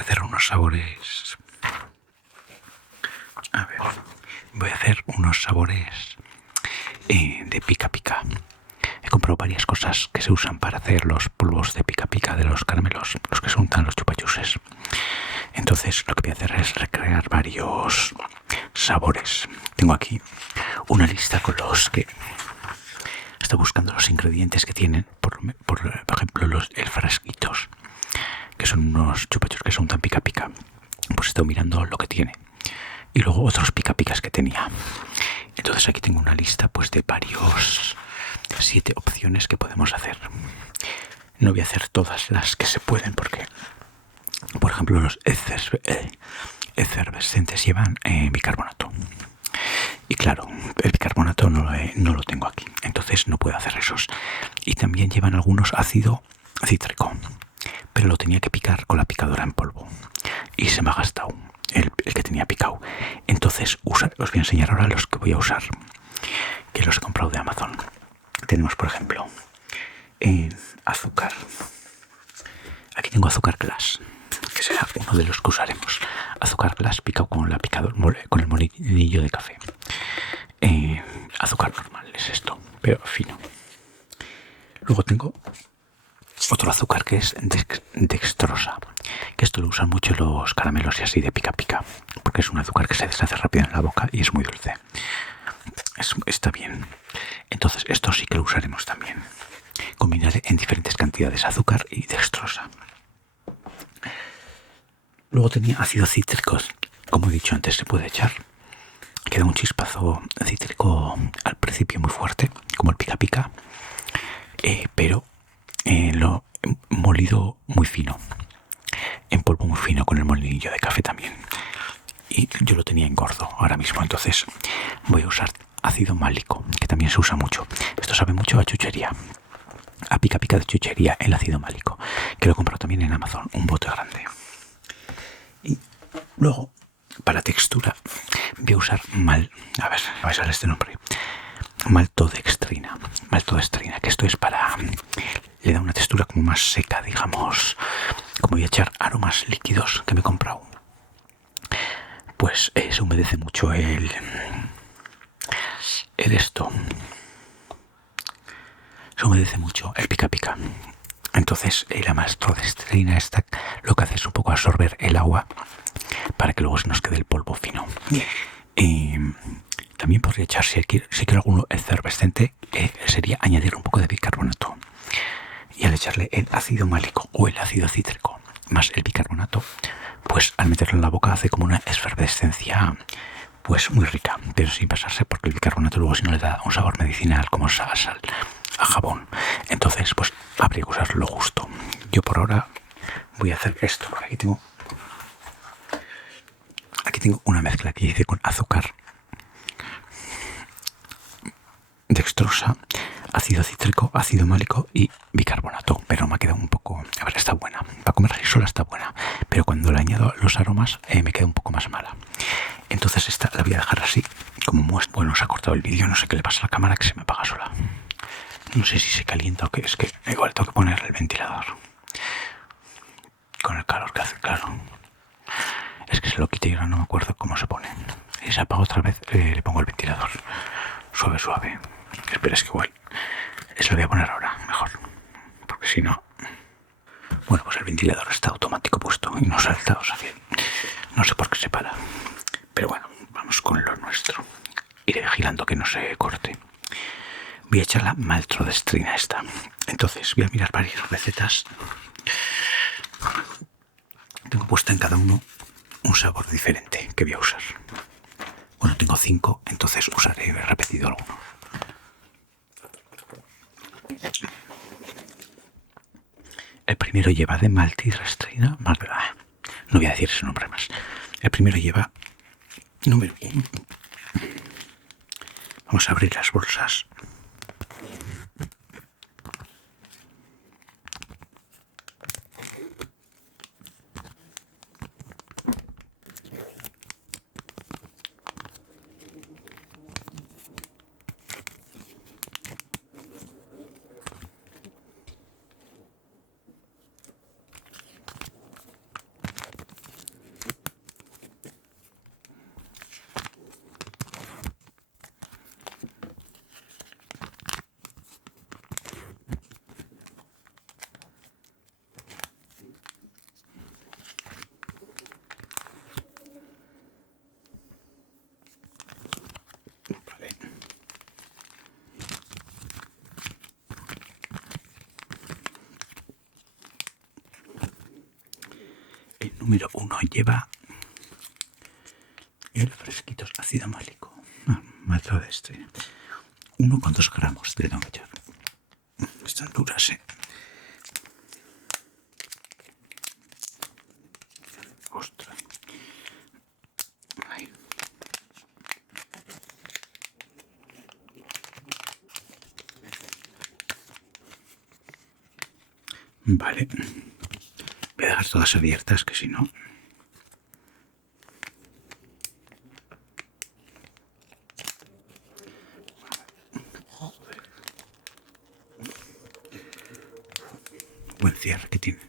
hacer unos sabores. A ver, voy a hacer unos sabores de pica pica. He comprado varias cosas que se usan para hacer los polvos de pica pica de los caramelos, los que se untan los chupachuses. Entonces lo que voy a hacer es recrear varios sabores. Tengo aquí una lista con los que estoy buscando los ingredientes que tienen, por ejemplo el frasquitos, que son unos chupachus que se untan pica pica. Pues estoy mirando lo que tiene. Y luego otros pica picas que tenía. Entonces aquí tengo una lista pues de varios 7 opciones que podemos hacer. No voy a hacer todas las que se pueden porque, por ejemplo, los efervescentes llevan bicarbonato. Y claro, el bicarbonato no lo tengo aquí, entonces no puedo hacer esos. Y también llevan algunos ácido cítrico, pero lo tenía que picar con la picadora en polvo. Y se me ha gastado el que tenía picado. Entonces os voy a enseñar ahora los que voy a usar, que los he comprado de Amazon. Tenemos, por ejemplo, azúcar. Aquí tengo azúcar glass, que será uno de los que usaremos. Azúcar glass picado con con el molinillo de café. Azúcar normal es esto, pero fino. Luego tengo otro azúcar que es dextrosa, que esto lo usan mucho los caramelos y así de pica pica, porque es un azúcar que se deshace rápido en la boca y es muy dulce. Está bien. Entonces esto sí que lo usaremos también. Combinaré en diferentes cantidades azúcar y dextrosa. Luego tenía ácido cítrico, como he dicho antes, se puede echar. Queda un chispazo cítrico al principio muy fuerte, como el pica pica, pero lo he molido muy fino, en polvo muy fino con el molinillo de café también. Y yo lo tenía en gordo ahora mismo, entonces voy a usar ácido málico, que también se usa mucho. Esto sabe mucho a chuchería, a pica pica de chuchería, el ácido málico, que lo he comprado también en Amazon, un bote grande. Y luego, para textura, voy a usar a ver sale este nombre, maltodextrina, que esto es para, le da una textura como más seca, digamos. Como voy a echar aromas líquidos que me he comprado, pues se humedece mucho el esto, se humedece mucho el pica pica. Entonces la maltodextrina esta lo que hace es un poco absorber el agua para que luego se nos quede el polvo fino. También podría echar, si quiero alguno efervescente, sería añadir un poco de bicarbonato. Y al echarle el ácido málico o el ácido cítrico más el bicarbonato, pues al meterlo en la boca hace como una efervescencia pues muy rica, pero sin pasarse, porque el bicarbonato luego si no le da un sabor medicinal como sal, a jabón. Entonces pues habría que usar lo justo. Yo por ahora voy a hacer esto, porque aquí tengo una mezcla que hice con azúcar, dextrosa, ácido cítrico, ácido málico y bicarbonato, pero me ha quedado un poco, a ver, está buena, para comer así sola está buena, pero cuando le añado los aromas me queda un poco más mala. Entonces esta la voy a dejar así, como muestra. Bueno, se ha cortado el vídeo, no sé qué le pasa a la cámara, que se me apaga sola. No sé si se calienta o qué, es que igual tengo que poner el ventilador. Con el calor que hace, claro. Es que se lo quité y ahora no me acuerdo cómo se pone. Si se apaga otra vez, le pongo el ventilador. Suave, suave. Espera, es que igual. Eso lo voy a poner ahora, mejor. Porque si no... Bueno, pues el ventilador está automático puesto y no salta, o sea que no sé por qué se para. Pero bueno, vamos con lo nuestro. Iré vigilando que no se corte. Voy a echar la maltodextrina esta. Entonces voy a mirar varias recetas. Tengo puesta en cada uno un sabor diferente que voy a usar. Bueno, tengo 5, entonces usaré repetido alguno. El primero lleva de maltodextrina, no voy a decir ese nombre más. El primero lleva número 1. Vamos a abrir las bolsas. número 1 lleva el fresquito ácido málico. Metro de este. 1,2 gramos de tengo que echar. Están duras, Ostras. Ahí. Vale. Voy a dejar todas abiertas, que si no... Buen cierre que tiene.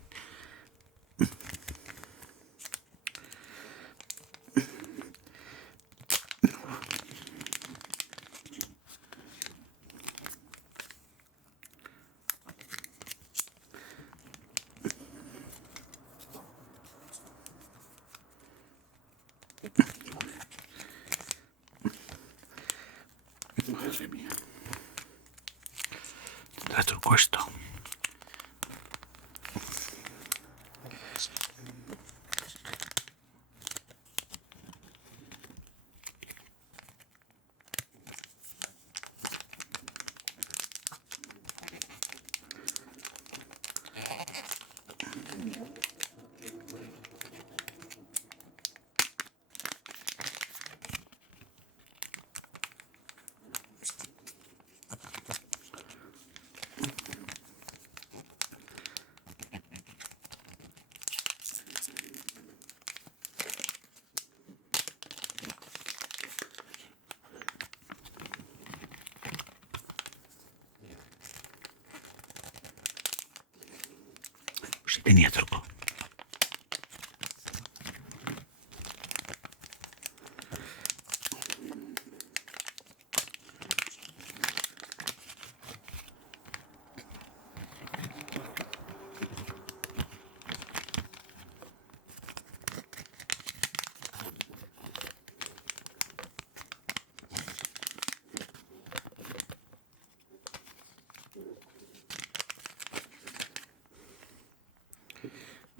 Madre mía. Tendrá truco esto. Sí tenía truco.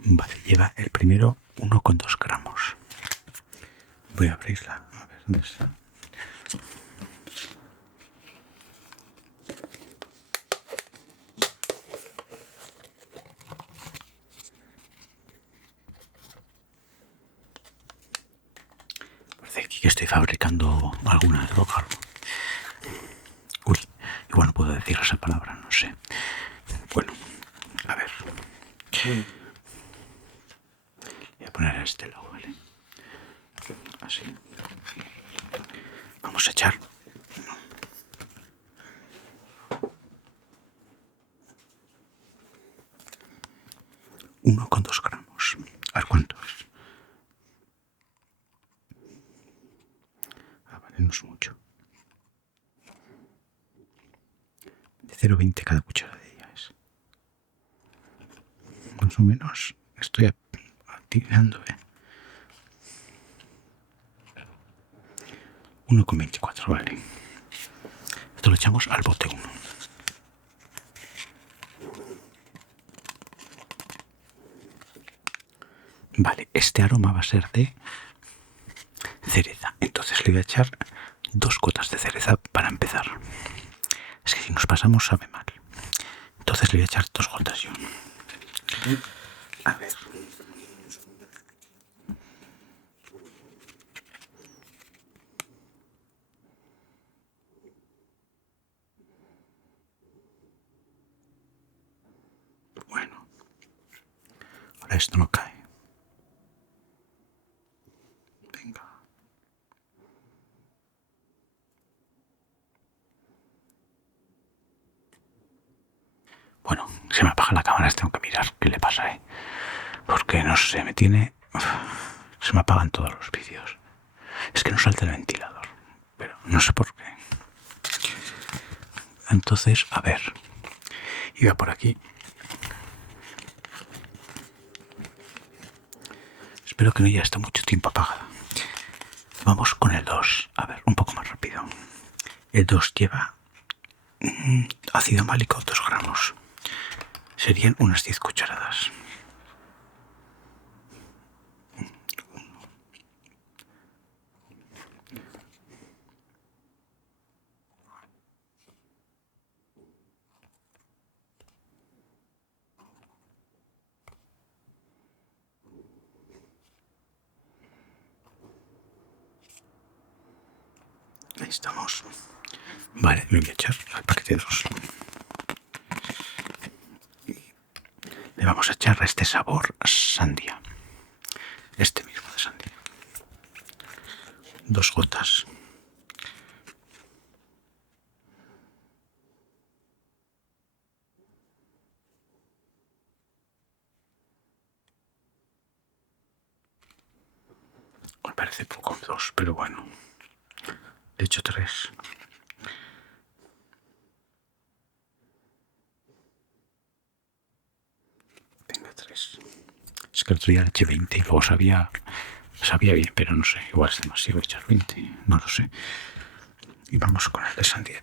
Vale, lleva el primero 1,2 gramos. Voy a abrirla. A ver, ¿dónde está? Parece que estoy fabricando alguna droga. Uy, igual no puedo decir esa palabra, no sé. Bueno, a ver. Voy a poner a este lado, ¿vale? Así. Vamos a echar. 1,2 gramos. A ver cuánto es. Ah, vale, no es mucho. De 0,20 cada cucharadilla es. Más o menos estoy tirando, 1,24, vale. Esto lo echamos al bote 1. Vale, este aroma va a ser de cereza. Entonces le voy a echar 2 gotas de cereza para empezar. Es que si nos pasamos sabe mal. Entonces le voy a echar 2 gotas yo. A ver. Bueno. Ahora esto no cae. Venga. Bueno, se me apaga la cámara, tengo que mirar qué le pasa, porque no sé, me tiene... Se me apagan todos los vídeos. Es que no salta el ventilador, pero no sé por qué. Entonces, a ver, iba por aquí. Espero que no haya estado mucho tiempo apagada. Vamos con el 2. A ver, un poco más rápido. El 2 lleva ácido málico 2 gramos. Serían unas 10 cucharadas. estamos. Vale, lo voy a echar al paquete 2. Le vamos a echar este sabor sandía. Este mismo de sandía. 2 gotas. Me parece poco 2, pero bueno. Le echo 3. Venga, 3. Es que el otro día le eché 20 y luego sabía bien, pero no sé. Igual es demasiado echar 20. No lo sé. Y vamos con el de sandía.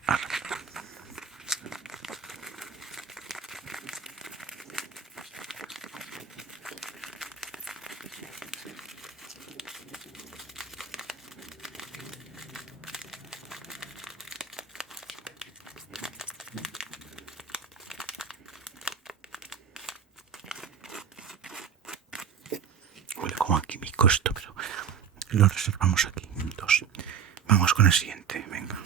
Huele como a químico esto, pero lo reservamos aquí. 2. Vamos con el siguiente. Venga.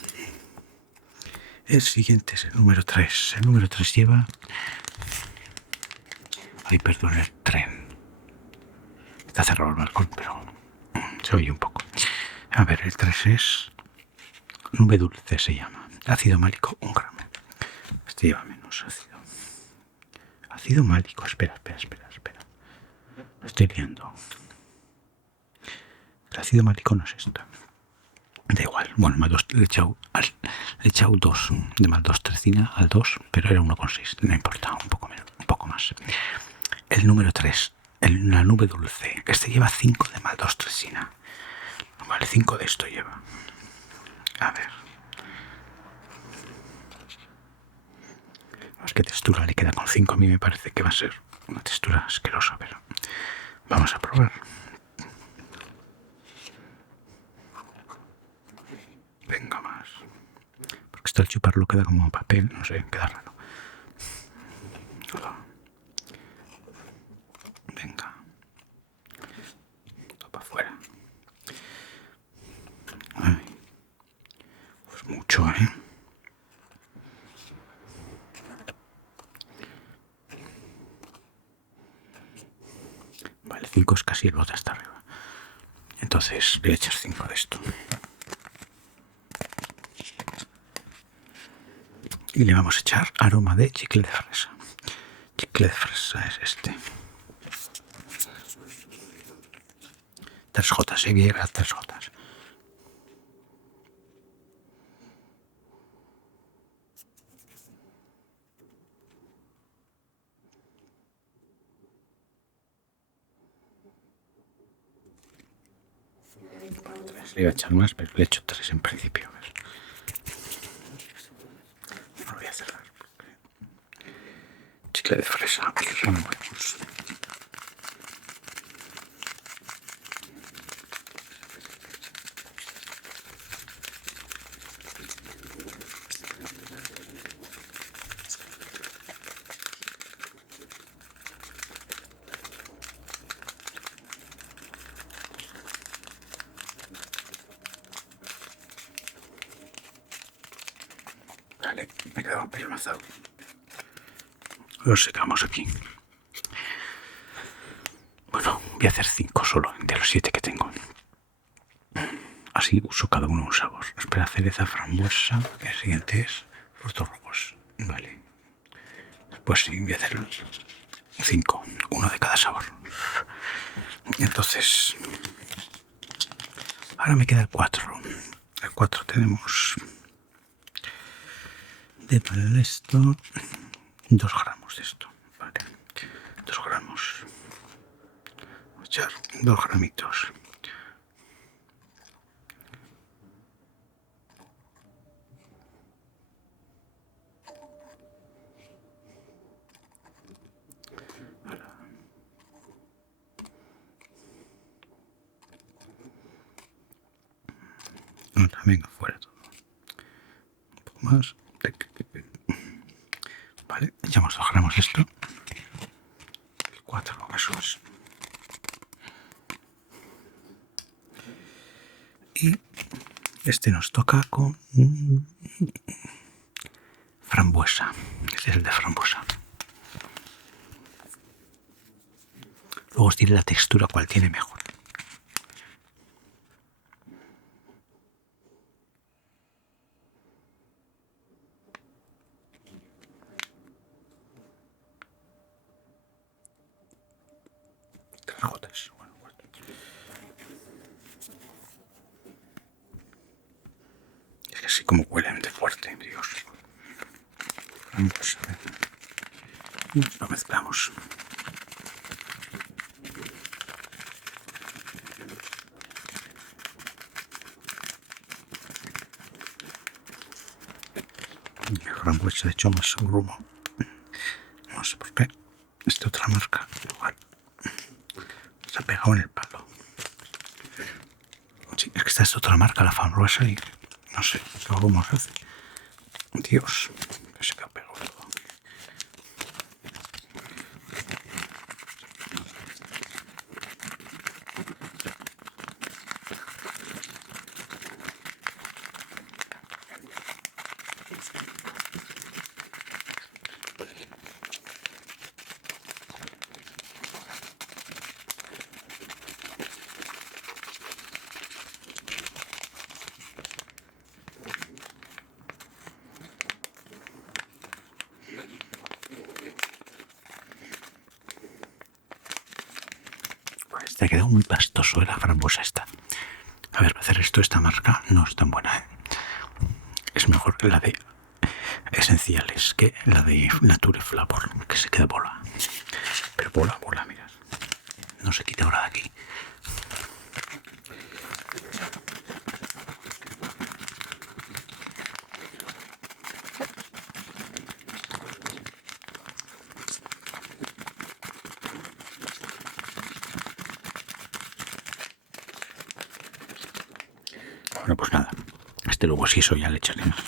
El siguiente es el número 3. El número 3 lleva... Ay, perdón, el tren. Está cerrado el balcón, pero se oye un poco. A ver, el 3 es... Nube dulce se llama. Ácido málico, 1 gramo. Este lleva menos ácido. Ácido málico. Espera. Lo estoy liando. El ácido málico no es esto. Da igual. Bueno, más 2 le he echado 2 de más 2 trecina al 2, pero era 1,6. No importa, un poco menos, un poco más. El número 3, la nube dulce. Este lleva 5 de más 2 trecina. Vale, 5 de esto lleva. A ver. Es que textura le queda con 5. A mí me parece que va a ser una textura asquerosa, pero vamos a probar. Venga más. Porque esto al chuparlo queda como papel, no sé, queda raro. Venga. Todo para afuera. Ay. Pues mucho, ¿eh? Vale, 5 es casi el bote hasta arriba. Entonces le echas 5 de esto. Y le vamos a echar aroma de chicle de fresa. Chicle de fresa es este. 3 gotas, lleva 3 gotas. Le iba a echar más, pero le he hecho 3 en principio. A ver. No lo voy a cerrar. Chicle de fresa. Vale, me he quedado pelmazado. Lo secamos aquí. Bueno, voy a hacer 5 solo de los 7 que tengo. Así uso cada uno un sabor. Espera, cereza, frambuesa. El siguiente es frutos rojos. Vale. Pues sí, voy a hacer 5. Uno de cada sabor. Entonces... Ahora me queda el 4. El 4 tenemos... De esto... 2 gramos de esto. Vale. 2 gramos. Voy a echar 2 gramitos. Venga, fuera todo. Un poco más. Vale, echamos 2 gramos de esto. 4, eso es. Y Este nos toca con frambuesa. Este es el de frambuesa. Luego os diré la textura cuál tiene mejor. Cajotes. Bueno, pues. Es que así como huelen de fuerte, Dios. Vamos a ver. Lo mezclamos. La frambuesa de hecho más grumo. No sé por qué. Esta otra marca igual se ha pegado en el palo. Sí, es que esta es otra marca, la frambuesa, y no sé cómo se hace. Dios, que se me ha pegado todo. Pues te ha quedado muy pastoso la frambuesa esta. A ver, para hacer esto, esta marca no es tan buena, ¿eh? Es mejor que la de Esenciales que la de Nature Flavor, que se queda bola. Pero bola, mirad. No se quita ahora de aquí. Bueno, pues nada. Este luego si eso ya le echaré más.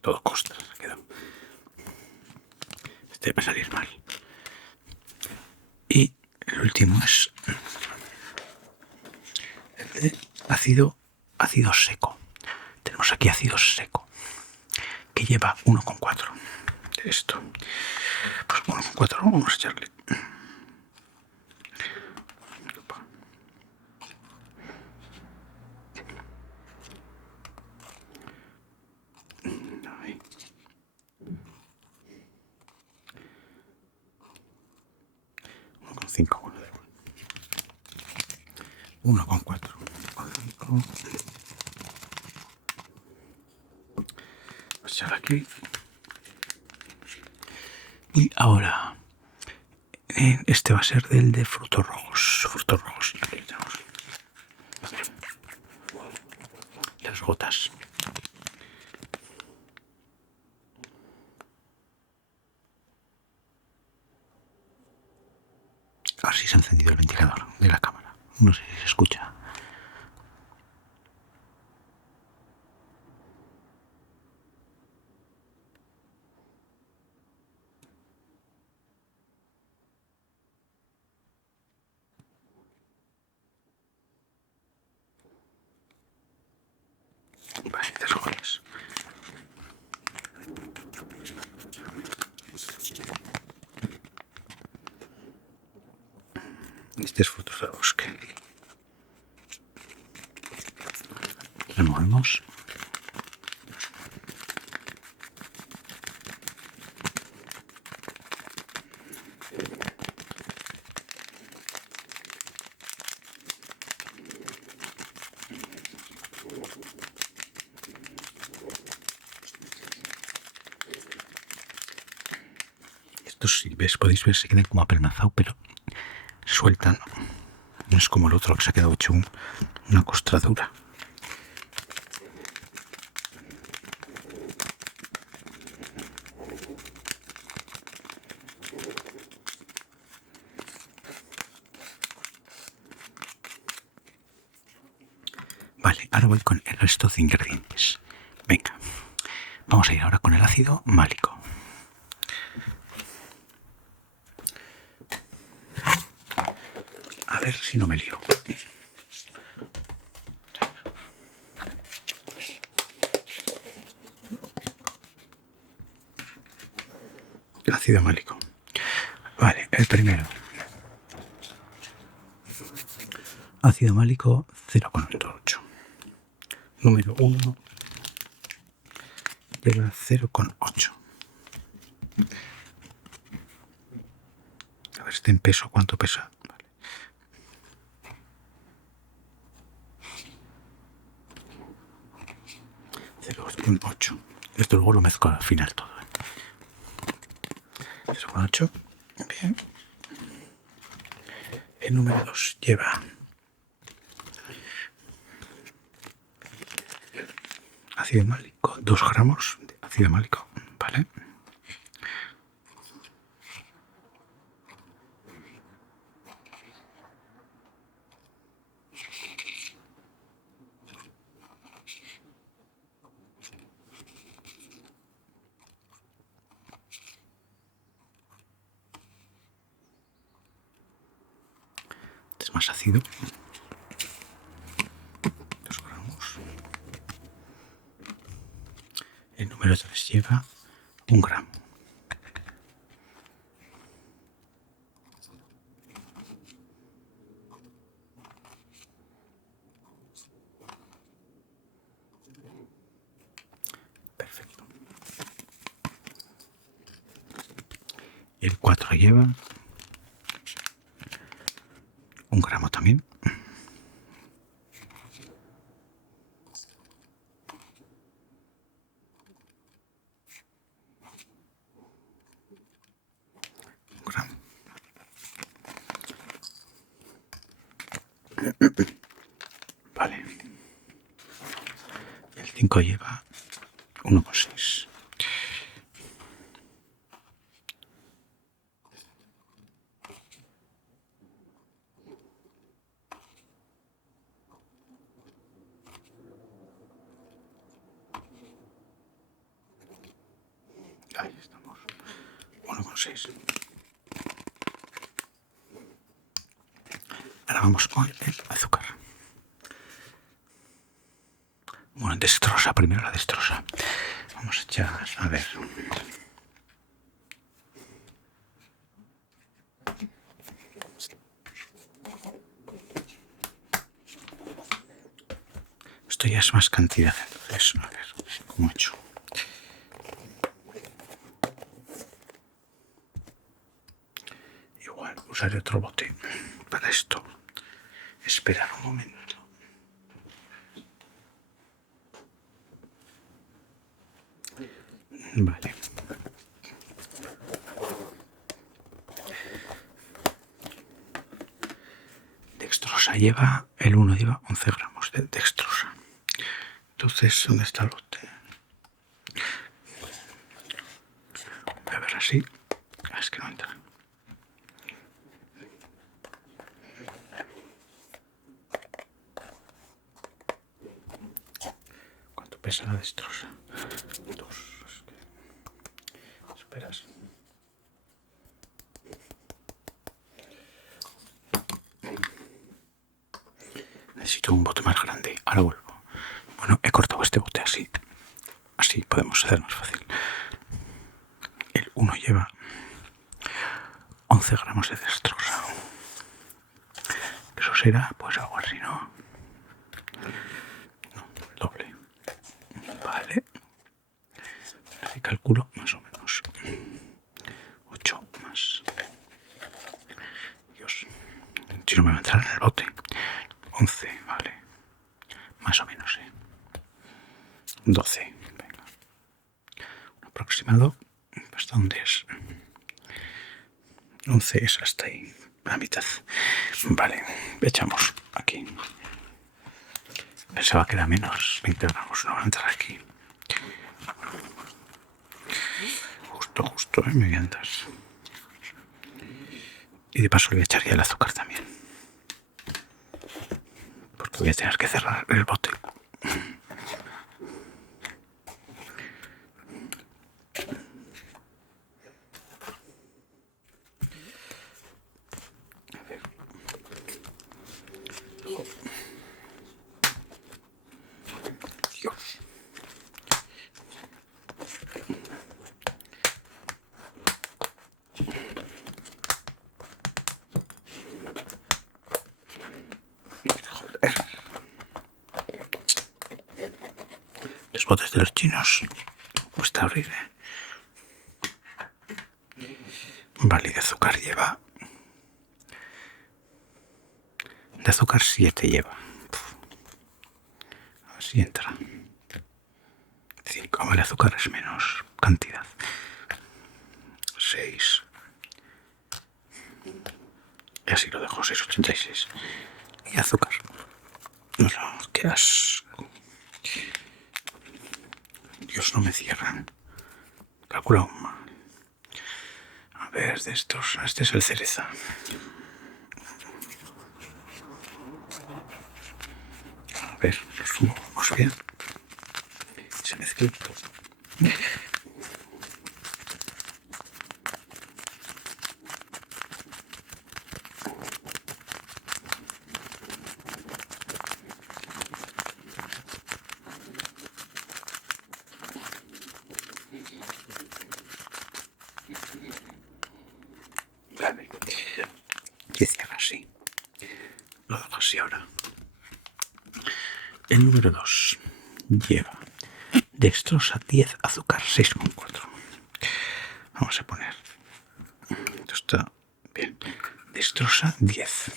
Todo costas ha quedado. Este va a salir mal. Y el último es el de ácido seco. Tenemos aquí ácido seco, que lleva 1,4 de esto. Pues 1,4 vamos a echarle. Ahí. 1,5, bueno, da igual. 1,4. Pues echar aquí. Y ahora este va a ser del de frutos rojos. Frutos rojos. Aquí tenemos las gotas. Ahora sí se ha encendido el ventilador de la cámara. No sé si se escucha. Vale, de gotas. Este es frutos del bosque. Removemos. Estos, si ves, podéis ver, se quedan como apelmazado, pero sueltan. No es como el otro que se ha quedado hecho una costradura. ahora voy con el resto de ingredientes. Venga, vamos a ir ahora con el ácido málico. A ver si no me lío. Ácido málico. Vale, el primero. Ácido málico 0,8. Número 1 lleva 0,8. A ver este en peso, ¿cuánto pesa? Vale. 0,8. Esto luego lo mezclo al final todo. 0,8. Bien. El número 2 lleva ácido málico, 2 gramos de ácido málico, ¿vale? Este es más ácido. 2 gramos. El número 3 lleva 1 gramo. Perfecto. El 4 lleva 1 gramo también. Vale. El 5 lleva 1,6. Ahí estamos. 1,6. Ahora vamos con el azúcar. Bueno, destrosa, primero la destrosa. Vamos a echar, a ver. Esto ya es más cantidad, entonces, a ver, ¿cómo he hecho? Igual, usaré otro bote para esto. Esperar un momento. Vale. Dextrosa lleva, el 1 lleva 11 gramos de dextrosa. Entonces, ¿dónde está el bote? Voy a ver así. Es que no entra. ¿Cuánto pesa la dextrosa? 2. Esperas. Necesito un bote más grande. Ahora vuelvo. Bueno, he cortado este bote así. Así podemos hacer más fácil. El 1 lleva 11 gramos de dextrosa. Eso será pues algo así, ¿no? No, el doble. Vale. Así calculo más o menos. 8 más. Dios. Si no me va a entrar en el bote. 11, vale. Más o menos, 12. Venga. Un aproximado. ¿Hasta dónde es? 11 es hasta ahí. La mitad. Vale. Echamos aquí. Pensaba que era menos. 20 gramos. No van a entrar aquí. Justo, me encantas. Y de paso le voy a echar ya el azúcar también. Porque voy a tener que cerrar el bote. los botes de los chinos. Está horrible. Vale, de azúcar lleva... De azúcar 7 lleva. A ver si entra. 5, vale, azúcar es menos cantidad. 6. Y así lo dejo, 6,86. Y azúcar. No, qué asco. Dios, no me cierran. Calcula un mal. A ver, de estos, este es el cereza. A ver, lo sumamos bien. Se mezcla todo. Vale. Y cierra así. Lo dejo así ahora. El número 2 lleva dextrosa 10, azúcar 6,4. Vamos a poner. Esto está bien. Dextrosa 10.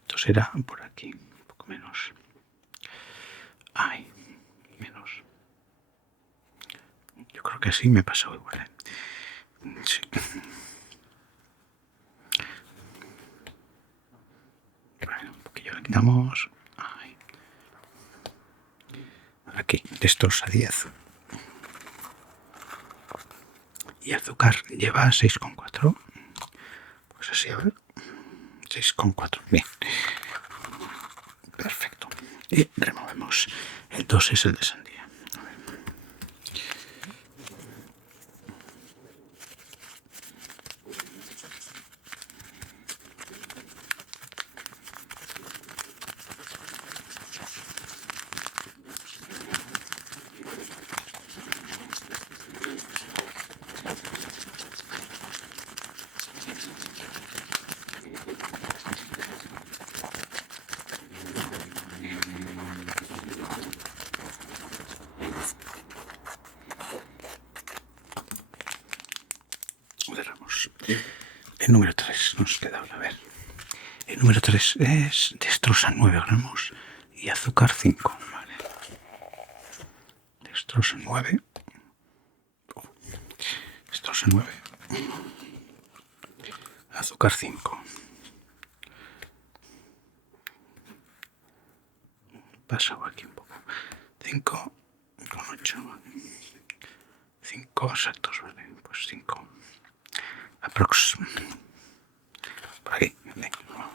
Esto será por aquí, un poco menos. Ay, menos. Yo creo que así me he pasado igual. Sí. Bueno, un poquillo le quitamos. Ay. Aquí, dextrosa 10. Y azúcar lleva 6,4. Pues así, a ver. 6,4. Bien. Perfecto. Y removemos. El 2 es el de sandía. Cerramos. El número 3 nos queda, a ver. El número 3 es dextrosa 9 gramos y azúcar 5. Vale. Dextrosa 9. Dextrosa 9. Azúcar 5. Pasado aquí un poco. 5,8. 5 exactos, vale. Pues 5. Aprox. Por aquí. Venga, vamos.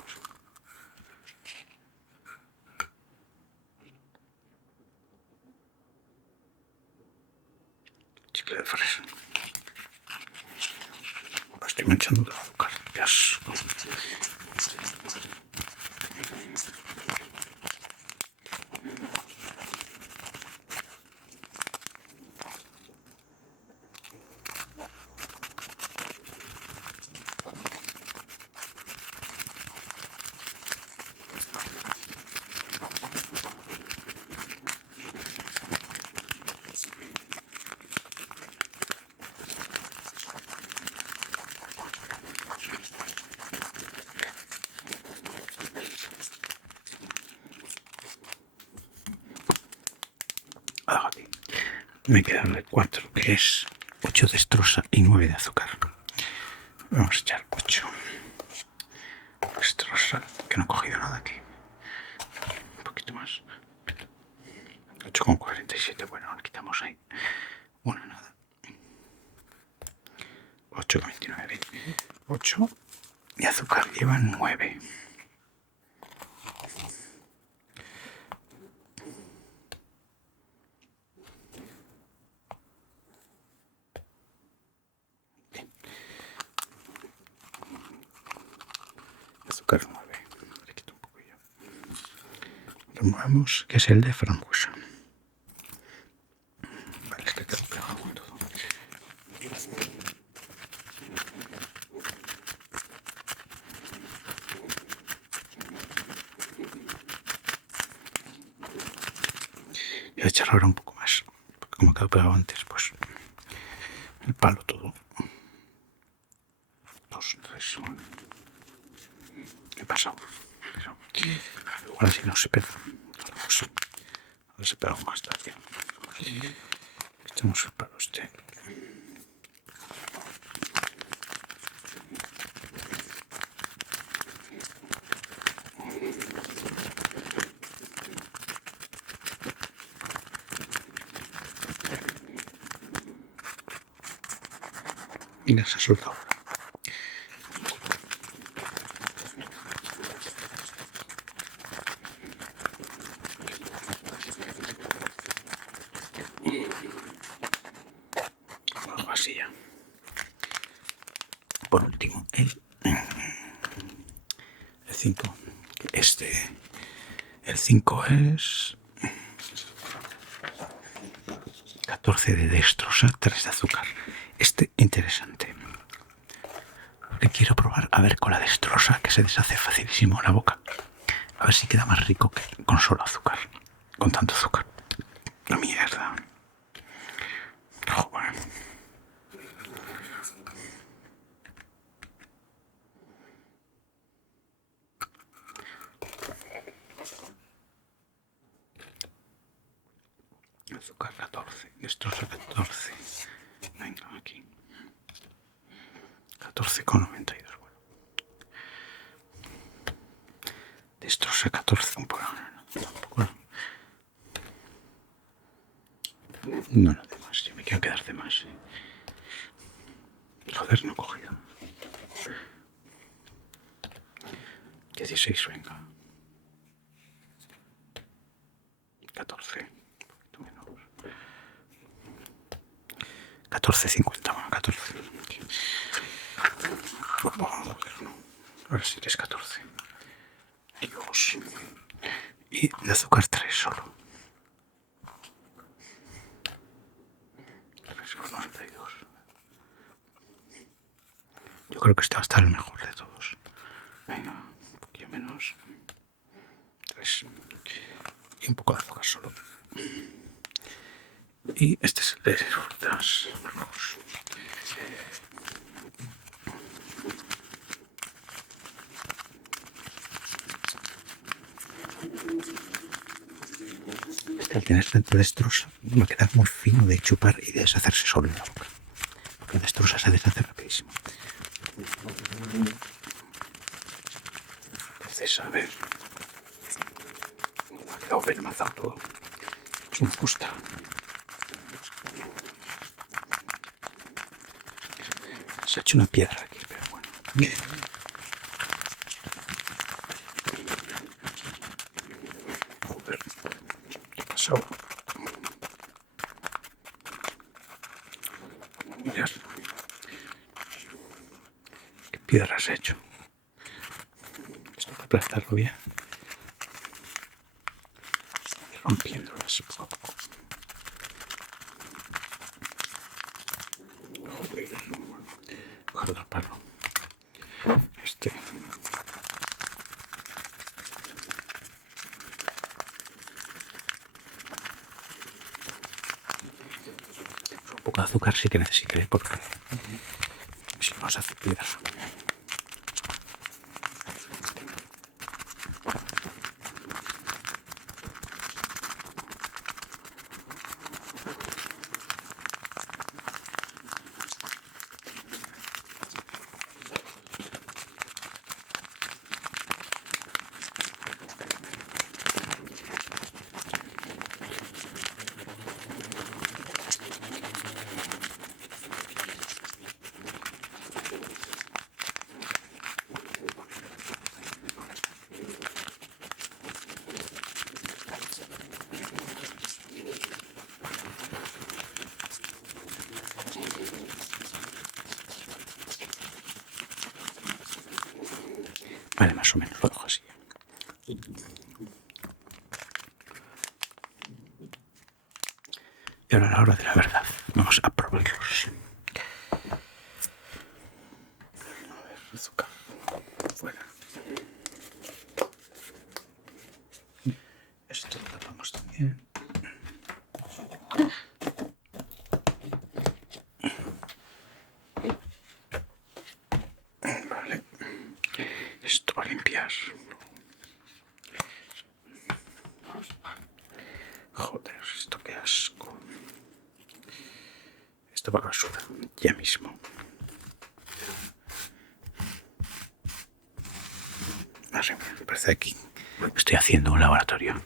Chicle de fresa. Estoy manchando de azúcar. Qué asco. Me queda el 4, que es 8 dextrosa y 9 de azúcar. Vamos a echar 8 dextrosa, que no he cogido nada aquí. Un poquito más. 8,47. Bueno, le quitamos ahí. Una nada. 8,29. 8 y azúcar lleva 9. Azúcar 9. Le quito un poquillo. Removemos, que es el de frambuesa. Vale, es que queda pegado con todo. a echar ahora un poco más, porque como quedó pegado antes, pues el palo todo. 2, 3, 1. ¿Qué pasa? Ahora sí no se pega. Ahora se pega más tarde. Echamos el palo este. Mira, se ha soltado. Algo así ya. Por último, el 5. El 5 es 14 de dextrosa, 3 de azúcar. Interesante. Le quiero probar a ver con la dextrosa, que se deshace facilísimo en la boca. A ver si queda más rico que con solo azúcar. Con tanto azúcar. La mierda. Joder. Azúcar 14, dextrosa 14. Venga, aquí. 14,92. Bueno. Dextrosa 14, un poco. Tampoco. No, de más. Yo me quiero quedar de más. Joder, no he cogido. 16, venga. 14. Un poquito menos. 14,50. Bueno, 14. Ahora sí que es 14. Dios. Y de azúcar 3 solo. 3,92. Yo creo que este va a estar el mejor de todos. Venga, un poquito menos. 3. Y un poco de azúcar solo. Y este es el de frutas rojos. Este al tener tanta destrosa va a quedar muy fino de chupar y de deshacerse solo en la boca. Porque la destrosa se deshace rapidísimo. Entonces, a ver. Me ha quedado bien mazado todo. Es un gusta. Se ha hecho una piedra aquí, pero bueno. Joder, ¿qué pasó? Mirad. ¿Qué piedra has hecho? Esto hay que aplastarlo bien. Y rompiéndolas poco a poco. Joder, cogerlo al palo. Un poco de azúcar sí que necesitaré porque si no se hace piedra. Vale, más o menos lo dejo así. Y ahora a la hora de la verdad, vamos a probarlos. A ver, azúcar. Fuera. Esto lo tapamos también. Esto va a limpiar. Joder, esto qué asco. Esto va a basura, ya mismo. Madre mía, me parece aquí. Estoy haciendo un laboratorio.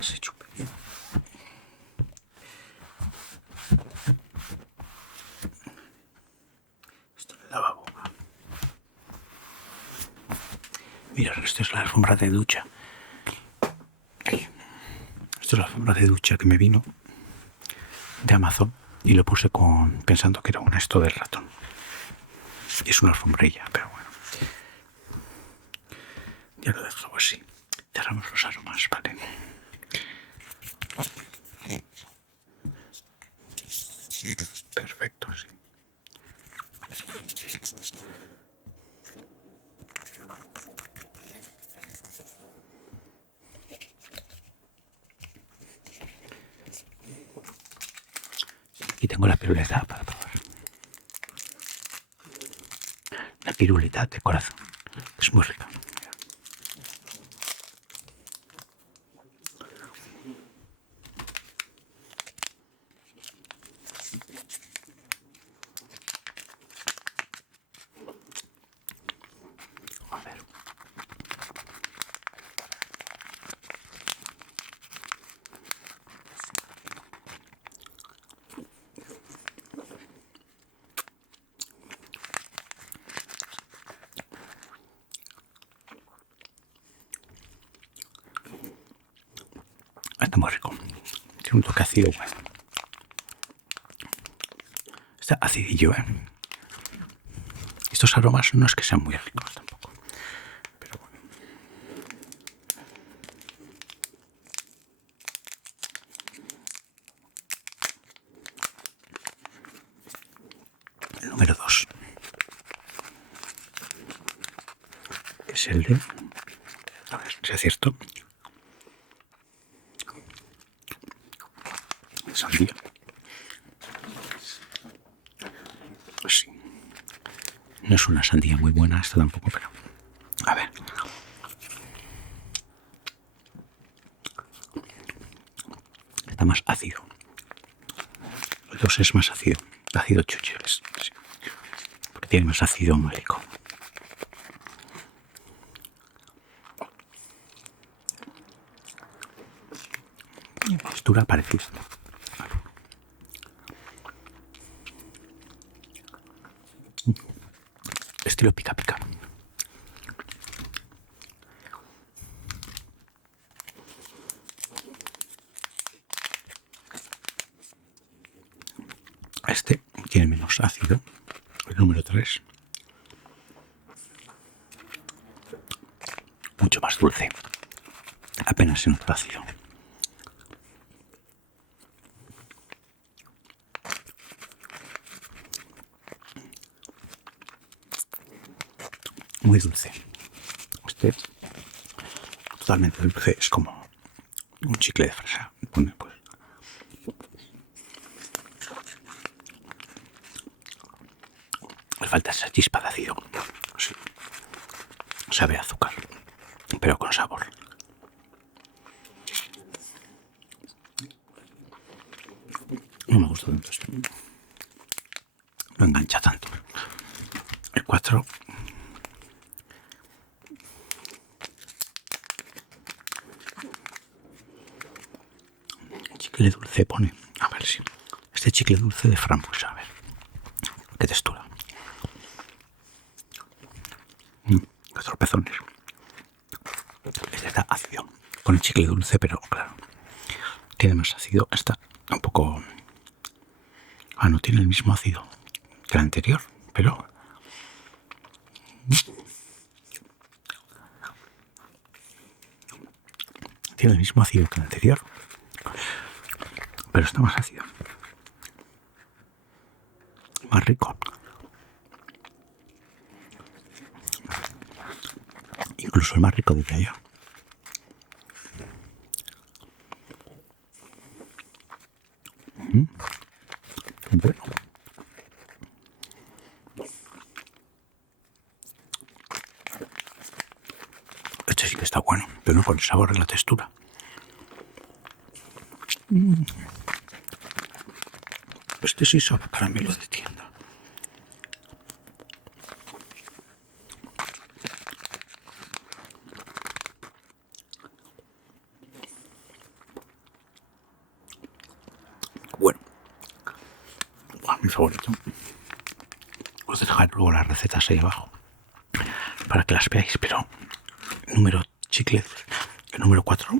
Se chupe. Esto es el lavabo. Mira, esto es la alfombra de ducha. Esto es la alfombra de ducha que me vino de Amazon y lo puse pensando que era un esto del ratón. Y es una alfombrilla, pero bueno. Ya lo he dejado así. Cerramos los aromas, ¿vale? Perfecto, sí. Y tengo la piruleta para probar. La piruleta de corazón. Es muy rica. A ver. Está muy rico. Tiene un toque ácido, bueno. Está acidillo, ¿eh? Estos aromas no es que sean muy ricos tampoco. Pero bueno. El número 2. Es el de... A ver si es cierto. Sandía. Pues sí. No es una sandía muy buena esta tampoco, pero... A ver. Está más ácido. El 2 es más ácido. Ácido chucheles. Sí. Porque tiene más ácido málico. Y textura parecida. Estilo pica pica. Este tiene menos ácido. El número 3. Mucho más dulce. Apenas se nota ácido. Muy dulce. Este totalmente dulce. Es como un chicle de fresa. Bueno, pues. Le falta esa chispa de ácido. Sí. Sabe a azúcar, pero con sabor. No me gusta tanto esto. No engancha tanto. El 4. Chicle dulce pone. A ver si. Este chicle dulce de frambuesa. A ver. Qué textura. Qué tropezones. Este está ácido. Con el chicle dulce, pero claro. Tiene más ácido. Está un poco. No tiene el mismo ácido que el anterior, pero. Tiene el mismo ácido que el anterior, pero está más ácido. más rico. Incluso el más rico, diría yo. Bueno. Este sí que está bueno, pero no por el sabor, es la textura. Este sí sabe caramelo de tienda. Bueno, mi favorito. Os dejaré luego las recetas ahí abajo para que las veáis, pero número chicles, el número 4,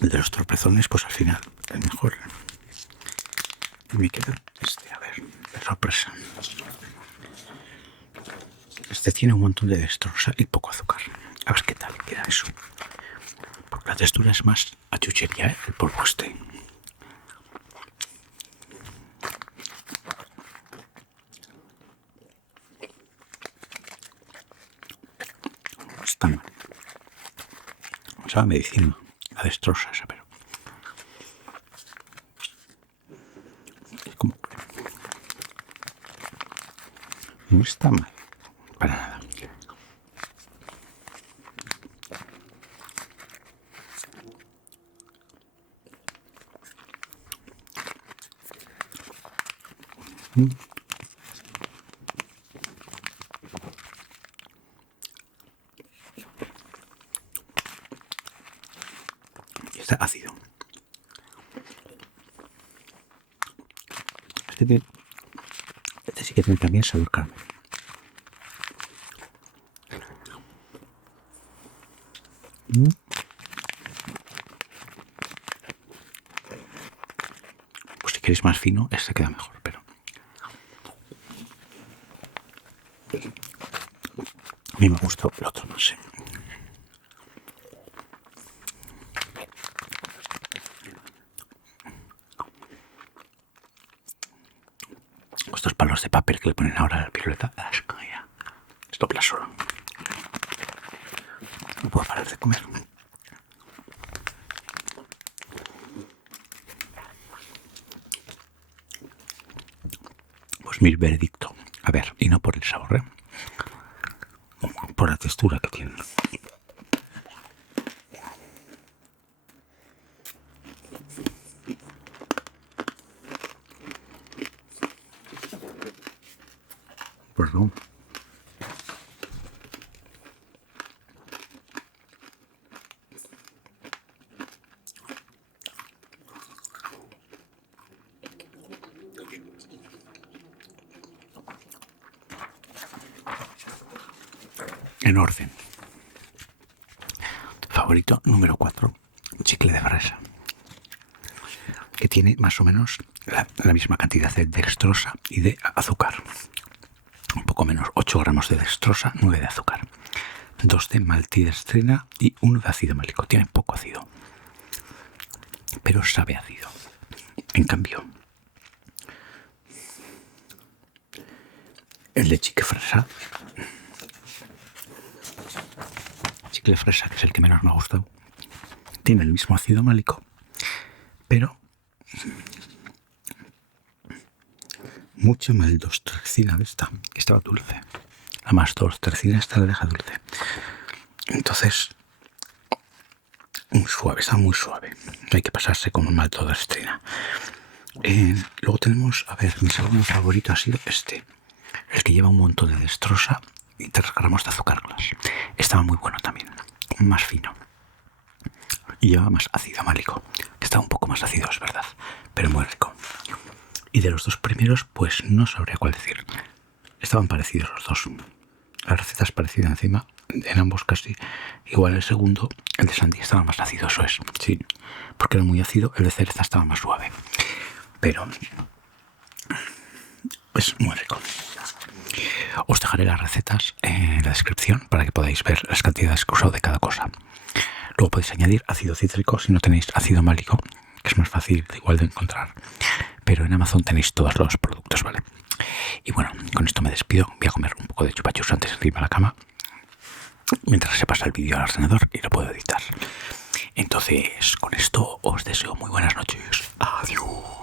el de los tropezones, pues al final el mejor. Y me queda este, a ver, de sorpresa. Este tiene un montón de dextrosa y poco azúcar. A ver qué tal queda eso. Porque la textura es más a chuchería, ¿eh? El polvo este. No está mal. O sea, medicina. La dextrosa esa, pero... ¿Cómo? No está mal. Para nada. Está ácido. Este sí que tiene también sabor caramelo. Pues si queréis más fino, este queda mejor, pero... A mí me gustó el otro, no sé. Estos palos de papel que le ponen ahora a la piruleta, asco ya. Esto solo. No puedo parar de comer. Pues mi veredicto. A ver, y no por el sabor, ¿eh? Por la textura que tienen. Perdón. En orden. Favorito número 4, chicle de fresa, que tiene más o menos la misma cantidad de dextrosa y de azúcar. Un poco menos, 8 gramos de dextrosa, 9 de azúcar. 2 de maltodextrina y 1 de ácido málico. Tiene poco ácido, pero sabe ácido. En cambio, el de chicle fresa, que es el que menos me ha gustado, tiene el mismo ácido málico, pero mucha maltodextrina de esta, que estaba dulce. La maltodextrina esta la deja dulce. Entonces, muy suave, está muy suave. No hay que pasarse con maltodextrina. Luego tenemos, a ver, mi segundo favorito ha sido este, el que lleva un montón de dextrosa y 3 gramos de azúcar glass. Estaba muy bueno también, más fino. Y lleva más ácido málico, que está un poco más ácido, es verdad, pero muy rico. Y de los dos primeros, pues no sabría cuál decir. Estaban parecidos los dos. La receta es parecida encima, en ambos casi. Igual el segundo, el de sandía, estaba más ácido, eso es. Sí, porque era muy ácido, el de cereza estaba más suave. Pero es muy rico. Os dejaré las recetas en la descripción para que podáis ver las cantidades que he usado de cada cosa. Luego podéis añadir ácido cítrico si no tenéis ácido málico, que es más fácil igual de encontrar. pero en Amazon tenéis todos los productos, ¿vale? Y bueno, con esto me despido. Voy a comer un poco de chupachus antes de irme a la cama, mientras se pasa el vídeo al ordenador y lo puedo editar. Entonces, con esto os deseo muy buenas noches. Adiós.